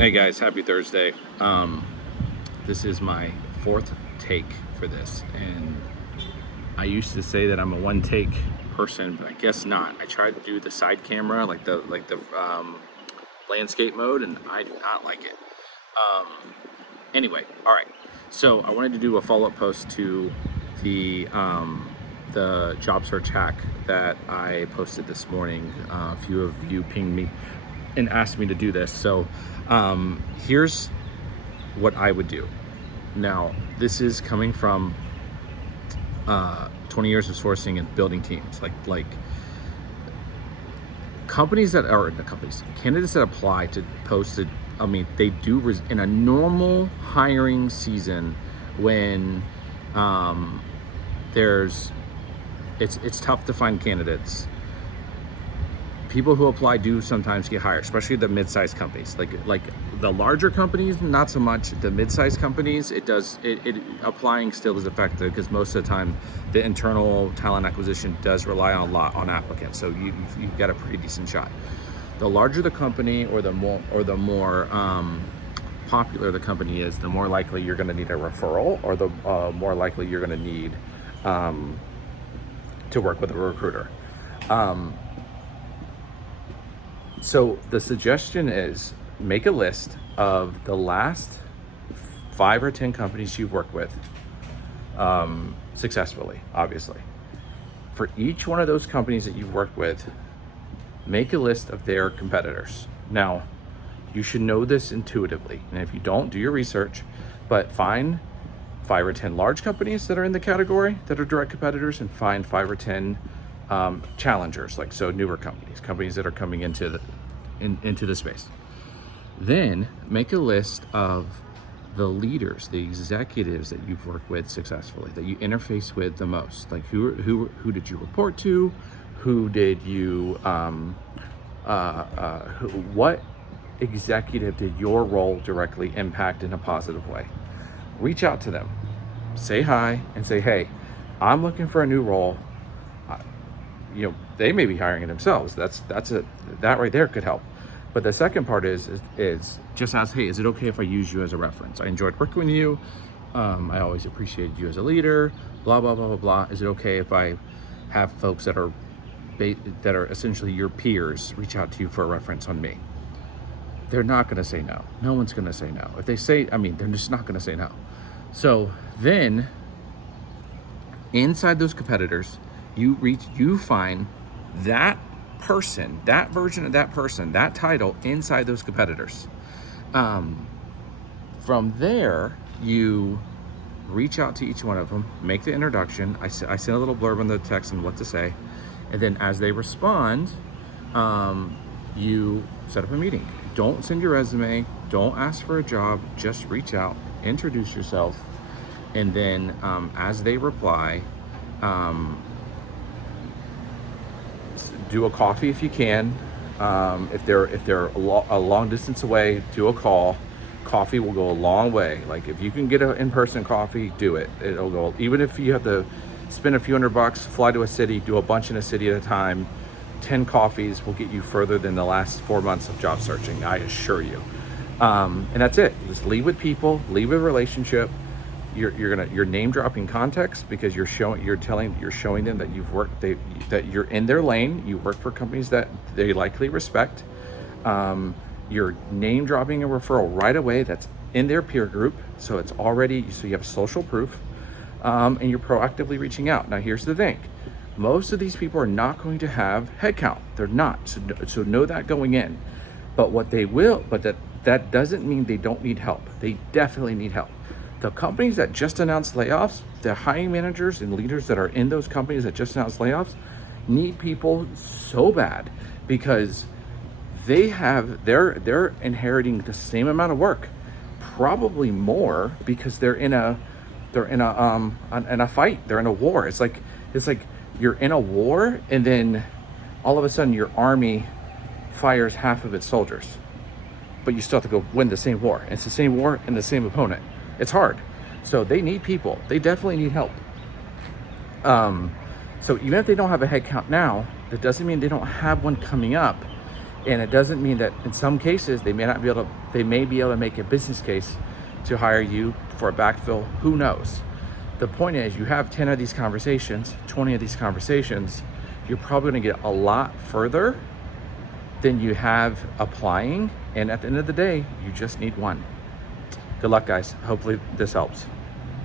Hey guys, happy Thursday. This is my fourth take for this, and I used to say that I'm a one take person, but I guess not. I tried to do the side camera, like the landscape mode, and I do not like it. Um, anyway, all right. So I wanted to do a follow up post to the job search hack that I posted this morning. A few of you pinged me and asked me to do this. So here's what I would do. Now, this is coming from 20 years of sourcing and building teams. Like companies that are the companies, candidates that apply to posted. I mean, they do in a normal hiring season when there's it's tough to find candidates. People who apply do sometimes get hired, especially the mid-sized companies. Like the larger companies, not so much. The mid-sized companies, it applying still is effective because most of the time the internal talent acquisition does rely on a lot on applicants. So you've got a pretty decent shot. The larger the company or the more popular the company is, the more likely you're going to need a referral, or the more likely you're going to need to work with a recruiter. So the suggestion is make a list of the last 5 or 10 companies you've worked with successfully, obviously. For each one of those companies that you've worked with, make a list of their competitors. Now, you should know this intuitively, and if you don't, do your research, but find 5 or 10 large companies that are in the category that are direct competitors, and find 5 or 10 challengers, like so newer companies that are coming into the space. Then make a list of the leaders, the executives that you've worked with successfully, that you interface with the most. Like who did you report to? Who did you what executive did your role directly impact in a positive way? Reach out to them, say hi, and say, hey, I'm looking for a new role. They may be hiring it themselves. That right there could help. But the second part is just ask, hey, is it okay if I use you as a reference? I enjoyed working with you. I always appreciated you as a leader. Blah blah blah blah blah. Is it okay if I have folks that are essentially your peers reach out to you for a reference on me? They're not going to say no. No one's going to say no. If they say, they're just not going to say no. So then, inside those competitors, you find that person, that version of that person, that title inside those competitors. From there, you reach out to each one of them, make the introduction. I send a little blurb on the text on what to say, and then as they respond, you set up a meeting. Don't send your resume, don't ask for a job, just reach out, introduce yourself, and then as they reply, do a coffee if you can. If they're a long distance away, do a call. Coffee will go a long way. Like if you can get an in-person coffee, do it. It'll go, even if you have to spend a few $100, fly to a city, do a bunch in a city at a time. 10 coffees will get you further than the last 4 months of job searching, I assure you. And that's it. Just leave with people, leave a relationship. You're name dropping context because you're showing them that you've worked, that you're in their lane. You work for companies that they likely respect. You're name dropping a referral right away that's in their peer group, so you have social proof, and you're proactively reaching out. Now here's the thing: most of these people are not going to have headcount. They're not. So know that going in. But that doesn't mean they don't need help. They definitely need help. The companies that just announced layoffs, the hiring managers and leaders that are in those companies that just announced layoffs need people so bad because they're inheriting the same amount of work, probably more, because they're in a fight. They're in a war. It's like you're in a war, and then all of a sudden your army fires half of its soldiers, but you still have to go win the same war. It's the same war and the same opponent. It's hard. So they need people. They definitely need help. So even if they don't have a head count now, that doesn't mean they don't have one coming up. And it doesn't mean that in some cases they may be able to make a business case to hire you for a backfill. Who knows? The point is, you have 10 of these conversations, 20 of these conversations, you're probably going to get a lot further than you have applying. And at the end of the day, you just need one. Good luck, guys. Hopefully this helps.